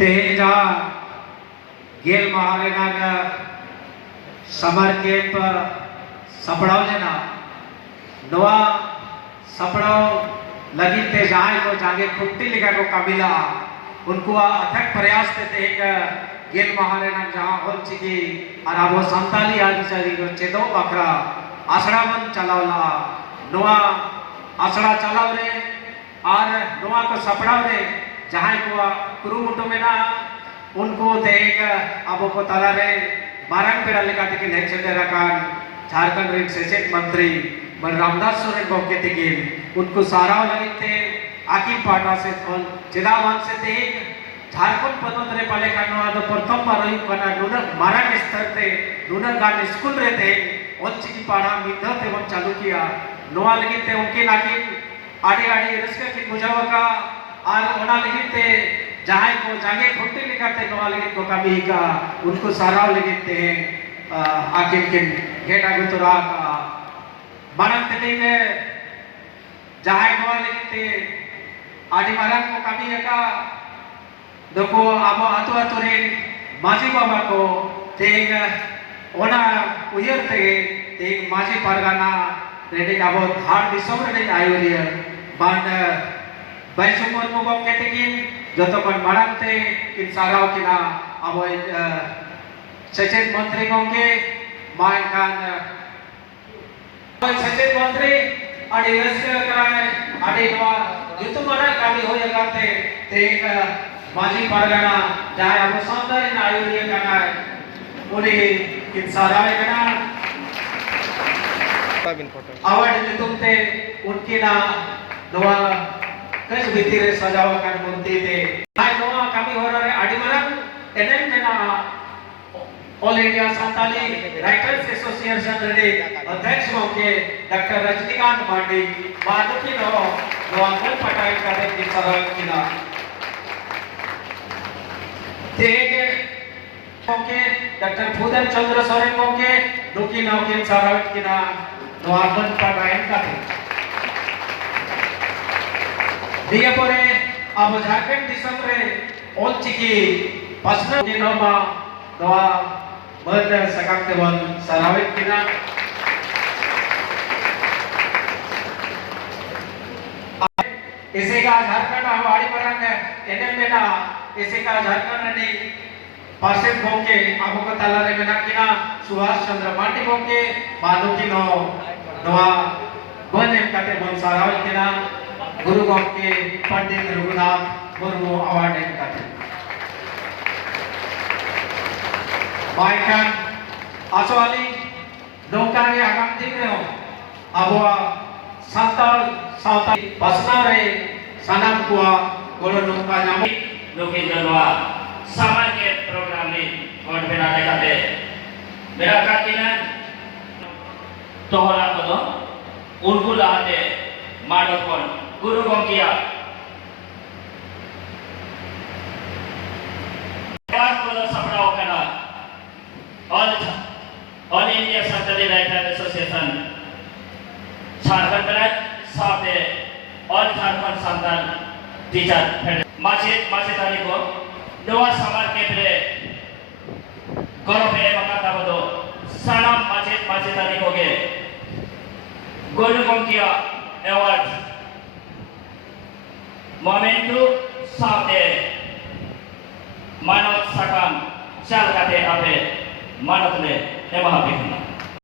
तेजा गेल महारेनाग summer camp सपड़ाव लेना नवा सपड़ाव लगी ते जहाँ को जागे खुट्टी लिखा को काबिला उनको अथक प्रयास देते एक गेल महारेनाग जहाँ होल चिकी और अब वो संताली आदि चली को चेदो बकरा आसड़ा बन चलावला नवा आसड़ा चलाव रे और नवा को सपड़ाव रे जहाँ को कुरुमुटो में ना उनको देख अब को तला रे मारंग पेड़ा लेकर के लेक्चर दे रखा झारखंड रेट सेचेत मंत्री मन रामदास सोरेन बोके थे उनको सारा लगे थे आखिर पाटा से कौन चिदावान से थे झारखंड पदों रे पाले का नवा तो प्रथम बार ही बना नूनर मारा के स्तर थे नूनर गाने स्कूल रे थे और चिकी पाड़ा मित्र थे वो चालू किया नवा लगे थे उनके नाकी आड़े आड़े रस्के की बुझावा का और उन्हें लगे थे जहाँ को जागे खुट्टी लिखाते नवा लगे को कभी का उनको सारा लगे थे आखिर के घेटा गुतरा का मारन तेरे जहाँ नवा लगे थे आदि मारन को कभी का देखो अब आतु आतु रे माजी बाबा को तेग ओना उयर ते माजी परगाना रेडी अब धार दिसम रेडी आयो लिया बान बैसुमर को गम के जो तो कन मारन थे किन साराव किना अब सचेत मंत्री गंगे मान खान सचेत मंत्री अड़ी रस्ते कराने अड़ी नवा युतु मना कमी हो जाते ते माजी परगना जहाँ अब सौंदर्य नायुरिया करना है उन्हें किन साराव करना अवार्ड जितुम थे उनकी ना नवा कस भीतर सजावा कर मूर्ति थे आज नवा कमी हो रहा है अडिमरन एनएम में ना all India Santali writers association रे अध्यक्ष होके डॉक्टर रजनीकांत मांडी बादुकी नवा अंगन पटाई करे की सराव किला तेगे होके डॉक्टर फूदन चंद्र सोरेन होके दुकी नौके सराव किला नवा अंगन पटाई करे दिया परे अब झारखंड दिसम रे ओल चिकी पसना के नोमा नवा बद सकाते वन सरावित किना इसे का झारखंड हवाड़ी परंग एनएम में ना इसे का झारखंड ने पासे बोके आपको को तला रे में ना किना सुभाष चंद्र माटी बोके बादू की नो नवा बने काते वन सरावित किना गुरु के पंडित रघुनाथ मुर्मू अवार्ड काते माइकन आसवाली नौका के आगाम दिन रहे हो अब संताल सावताल बसना रे सनम कुआ गोलो नौका नाम लोके जनवा समाज के प्रोग्राम में और मेरा दिखाते मेरा काकिना तोहरा तो उनको लाते मानवपन गुरु गंगिया सपड़ाव करना all India Santali writer association Jharkhand राज्य साथे ऑल झारखंड संताल टीचर माचे तारीख को नवा समाज के प्रे गौरव है मकाता बदो सनम माचे तारीख हो गए गुरु गंगिया अवार्ड मोमेंटू साथे मानव सकम चल काते अबे मानव ले एवं